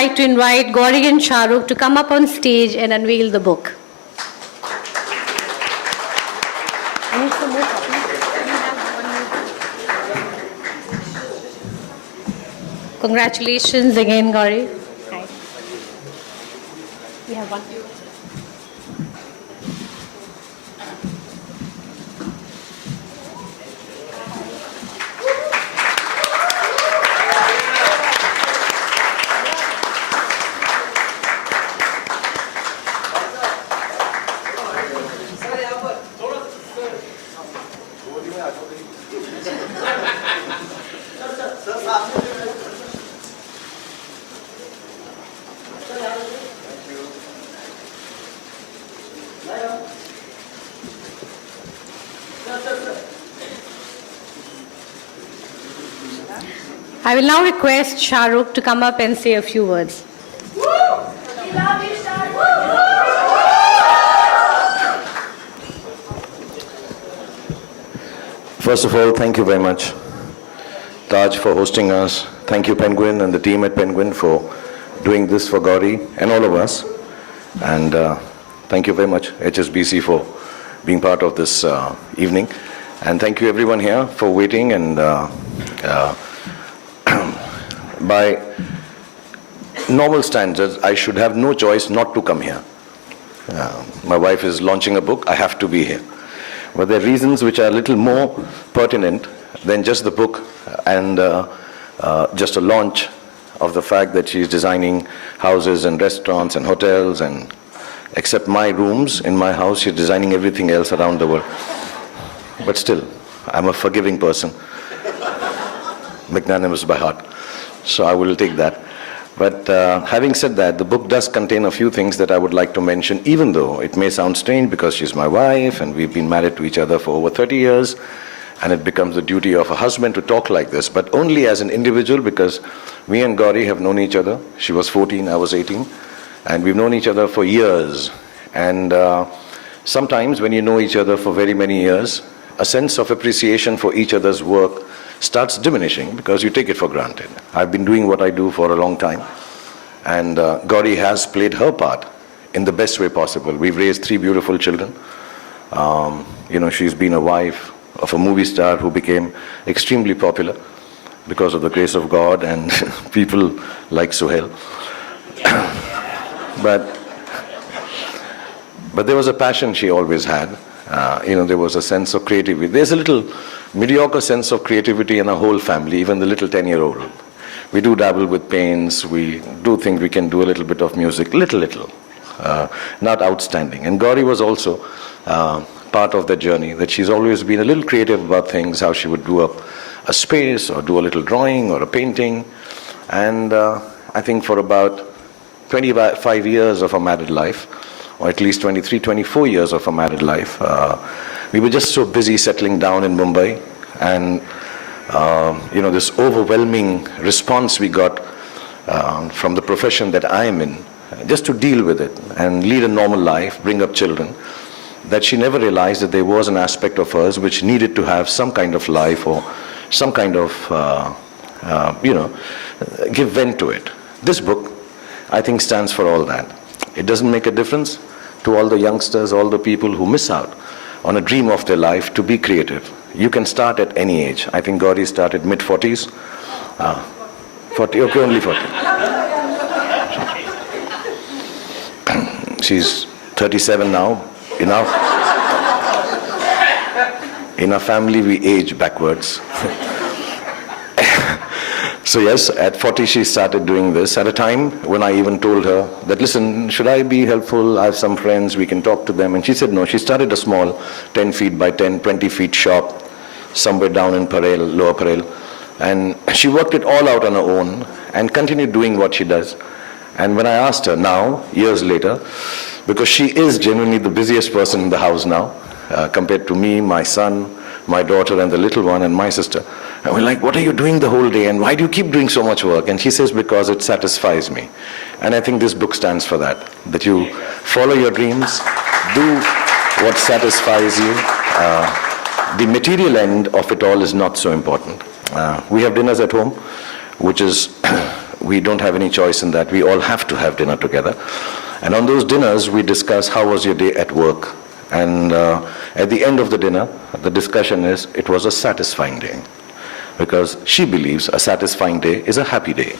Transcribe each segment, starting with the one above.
like to invite Gauri and Shah Rukh to come up on stage and unveil the book. I need some more copies. Congratulations again, Gauri. Hi. You have one. I will now request Shah Rukh to come up and say a few words. First of all, thank you very much, Taj, for hosting us. Thank you, Penguin, and the team at Penguin for doing this for Gauri and all of us. And thank you very much, HSBC, for being part of this evening. And thank you, everyone here, for waiting. And by normal standards, I should have no choice not to come here. My wife is launching a book. I have to be here. But there are reasons which are a little more pertinent than just the book and just a launch of the fact that she's designing houses and restaurants and hotels, and except my rooms in my house, she's designing everything else around the world. But still, I'm a forgiving person, magnanimous by heart, so I will take that. But having said that, the book does contain a few things that I would like to mention, even though it may sound strange because she's my wife and we've been married to each other for over 30 years, and it becomes the duty of a husband to talk like this, but only as an individual, because me and Gauri have known each other. She was 14, I was 18, and we've known each other for years. And sometimes when you know each other for very many years, a sense of appreciation for each other's work starts diminishing because you take it for granted. I've been doing what I do for a long time, and Gauri has played her part in the best way possible. We've raised 3 beautiful children. She's been a wife of a movie star who became extremely popular because of the grace of God and people like Suhail. But there was a passion she always had. There was a sense of creativity. There's a little mediocre sense of creativity in our whole family, even the little 10-year-old. We do dabble with paints, we do think we can do a little bit of music, little, not outstanding. And Gauri was also part of that journey, that she's always been a little creative about things, how she would do a space or do a little drawing or a painting. And I think for about 25 years of her married life, or at least 23, 24 years of her married life, we were just so busy settling down in Mumbai, and this overwhelming response we got from the profession that I am in, just to deal with it and lead a normal life, bring up children, that she never realized that there was an aspect of hers which needed to have some kind of life or some kind of, give vent to it. This book, I think, stands for all that. It doesn't make a difference to all the youngsters, all the people who miss out on a dream of their life to be creative. You can start at any age. I think Gauri started mid-40s. 40, okay, only 40. She's 37 now. In our family, we age backwards. So yes, at 40 she started doing this, at a time when I even told her that, listen, should I be helpful? I have some friends, we can talk to them. And she said no. She started a small 10 feet by 10, 20 feet shop somewhere down in Parel, Lower Parel. And she worked it all out on her own and continued doing what she does. And when I asked her now, years later, because she is genuinely the busiest person in the house now, compared to me, my son, my daughter and the little one and my sister. And we're like, what are you doing the whole day and why do you keep doing so much work? And she says, because it satisfies me. And I think this book stands for that you follow your dreams, do what satisfies you. The material end of it all is not so important. We have dinners at home, which is we don't have any choice in that. We all have to have dinner together. And on those dinners, we discuss how was your day at work. And at the end of the dinner, the discussion is, it was a satisfying day. Because she believes a satisfying day is a happy day.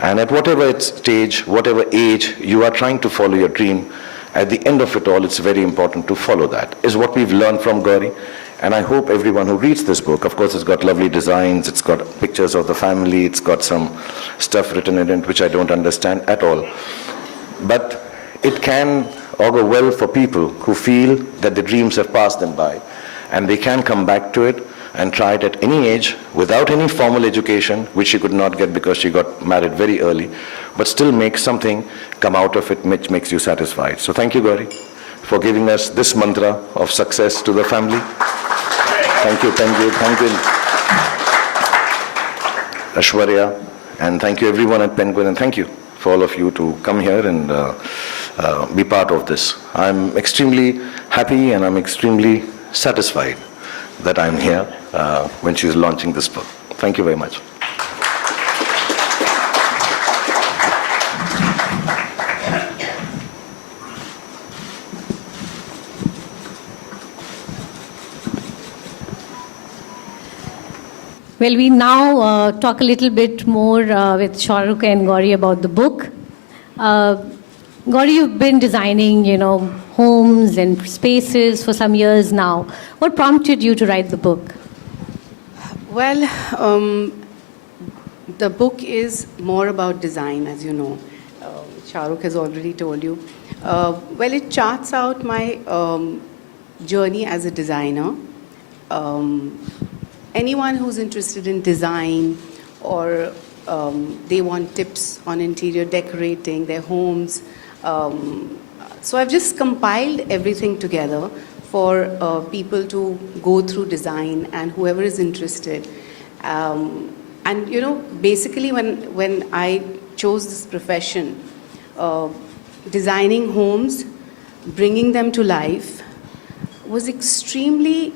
And at whatever stage, whatever age you are trying to follow your dream, at the end of it all, it's very important to follow that, is what we've learned from Gauri. And I hope everyone who reads this book, of course it's got lovely designs, it's got pictures of the family, it's got some stuff written in it which I don't understand at all. But it can augur well for people who feel that the dreams have passed them by, and they can come back to it and try it at any age without any formal education, which she could not get because she got married very early, but still make something come out of it which makes you satisfied. So thank you, Gauri, for giving us this mantra of success to the family. Thank you, Ashwarya, and thank you everyone at Penguin, and thank you for all of you to come here and be part of this. I'm extremely happy and I'm extremely satisfied that I'm here when she's launching this book. Thank you very much. Well, we now talk a little bit more with Shah Rukh and Gauri about the book. Gauri, you've been designing, homes and spaces for some years now. What prompted you to write the book? Well, the book is more about design, as you know. Shah Rukh has already told you. Well, it charts out my journey as a designer. Anyone who's interested in design or they want tips on interior decorating their homes. So I've just compiled everything together for people to go through design and whoever is interested. And basically when I chose this profession, designing homes, bringing them to life was extremely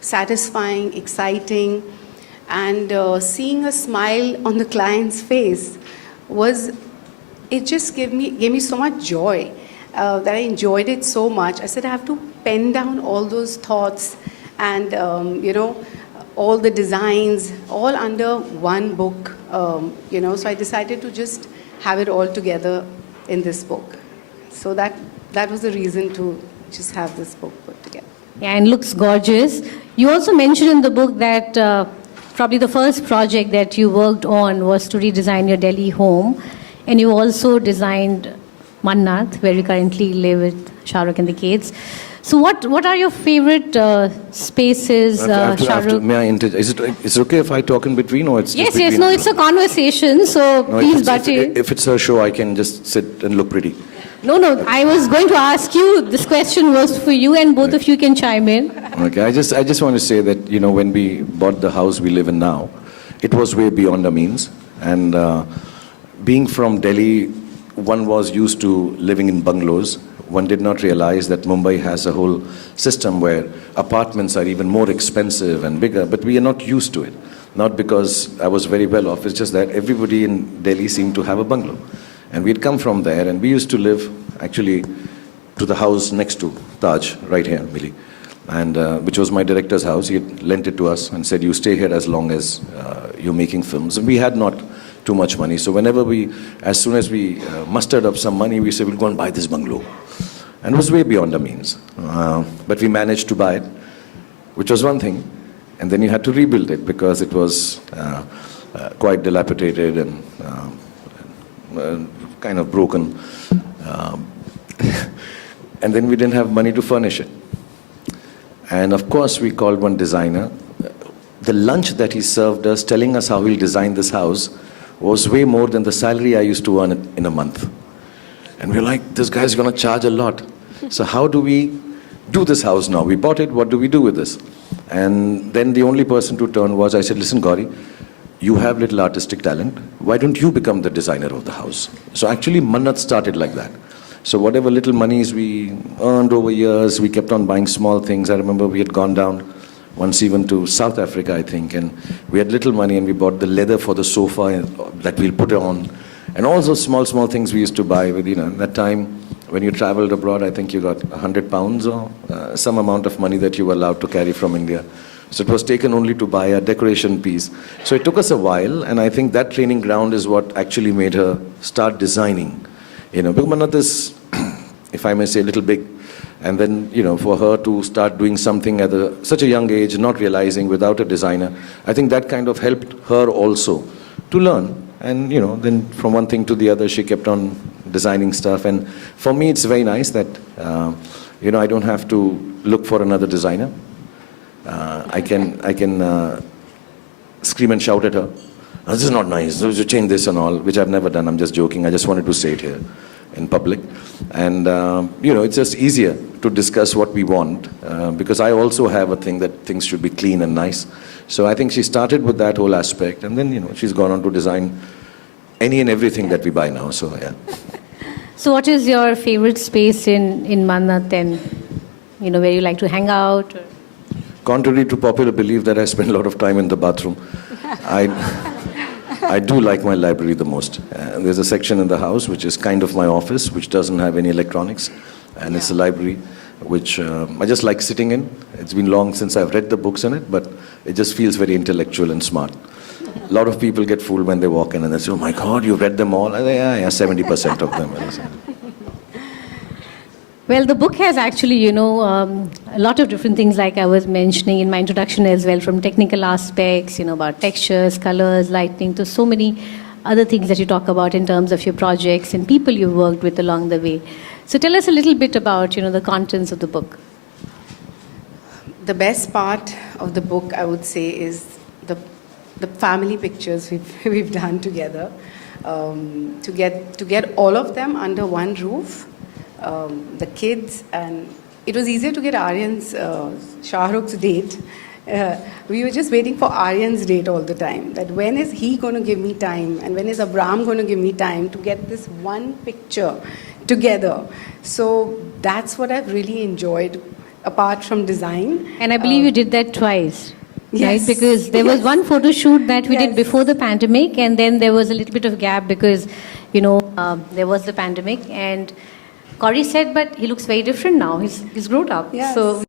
satisfying, exciting, and seeing a smile on the client's face it just gave me so much joy that I enjoyed it so much. I said I have to pen down all those thoughts and all the designs all under one book. So I decided to just have it all together in this book. So that was the reason to just have this book put together. Yeah, and looks gorgeous. You also mentioned in the book that probably the first project that you worked on was to redesign your Delhi home. And you also designed Mannat, where we currently live with Shah Rukh and the kids. So what are your favorite spaces, Shah Rukh? May I interject? Is it okay if I talk in between, or it's Yes, no, it's a conversation, so please butt in. If it's a show, I can just sit and look pretty. No, I was going to ask you, this question was for you, and both of you can chime in. Okay, I just want to say that, when we bought the house we live in now, it was way beyond our means. And being from Delhi, one was used to living in bungalows. One did not realize that Mumbai has a whole system where apartments are even more expensive and bigger, but we are not used to it. Not because I was very well off, it's just that everybody in Delhi seemed to have a bungalow. And we'd come from there, and we used to live actually to the house next to Taj, right here, Millie, and which was my director's house. He had lent it to us and said, you stay here as long as you're making films. And we had not too much money. So as soon as we mustered up some money, we said, we'll go and buy this bungalow. And it was way beyond our means. But we managed to buy it, which was one thing. And then you had to rebuild it because it was quite dilapidated and kind of broken. And then we didn't have money to furnish it. And of course, we called one designer. The lunch that he served us, telling us how he'll design this house, was way more than the salary I used to earn in a month. And we were like, this guy's going to charge a lot. So how do we do this house now? We bought it, what do we do with this? And then the only person to turn was, I said, listen, Gauri, you have little artistic talent. Why don't you become the designer of the house? So actually, Mannat started like that. So whatever little monies we earned over years, we kept on buying small things. I remember we had gone down once even to South Africa, I think. And we had little money and we bought the leather for the sofa that we'll put on. And all those small, small things we used to buy with, that time when you traveled abroad, I think you got £100 or some amount of money that you were allowed to carry from India. So it was taken only to buy a decoration piece. So it took us a while, and I think that training ground is what actually made her start designing. Because Mannat is, if I may say, a little big. And then, for her to start doing something at such a young age, not realizing without a designer, I think that kind of helped her also to learn. And, then from one thing to the other, she kept on designing stuff. And for me, it's very nice that, I don't have to look for another designer. I can scream and shout at her, this is not nice, you change this and all, which I've never done. I'm just joking. I just wanted to say it here in public. And, it's just easier to discuss what we want, because I also have a thing that things should be clean and nice. So I think she started with that whole aspect, and then, she's gone on to design any and everything that we buy now. So, yeah. So what is your favorite space in Mannat, and, where you like to hang out? Or? Contrary to popular belief that I spend a lot of time in the bathroom, I do like my library the most. There's a section in the house which is kind of my office, which doesn't have any electronics, and it's a library which I just like sitting in. It's been long since I've read the books in it, but it just feels very intellectual and smart. A lot of people get fooled when they walk in and they say, oh my God, you've read them all? I say, yeah, 70% of them. Well, the book has actually, a lot of different things, like I was mentioning in my introduction as well, from technical aspects, about textures, colors, lighting, to so many other things that you talk about in terms of your projects and people you worked with along the way. So tell us a little bit about, the contents of the book. The best part of the book, I would say, is the family pictures we've done together. To get all of them under one roof. The kids, and it was easier to get Aryan's, Shah Rukh's date. We were just waiting for Aryan's date all the time, that when is he going to give me time, and when is Abram going to give me time to get this one picture together. So that's what I've really enjoyed, apart from design. And I believe you did that twice. Yes. Right? Because there was one photo shoot that we did before the pandemic, and then there was a little bit of gap because, there was the pandemic, and Gauri said, but he looks very different now. He's grown up. Yes. So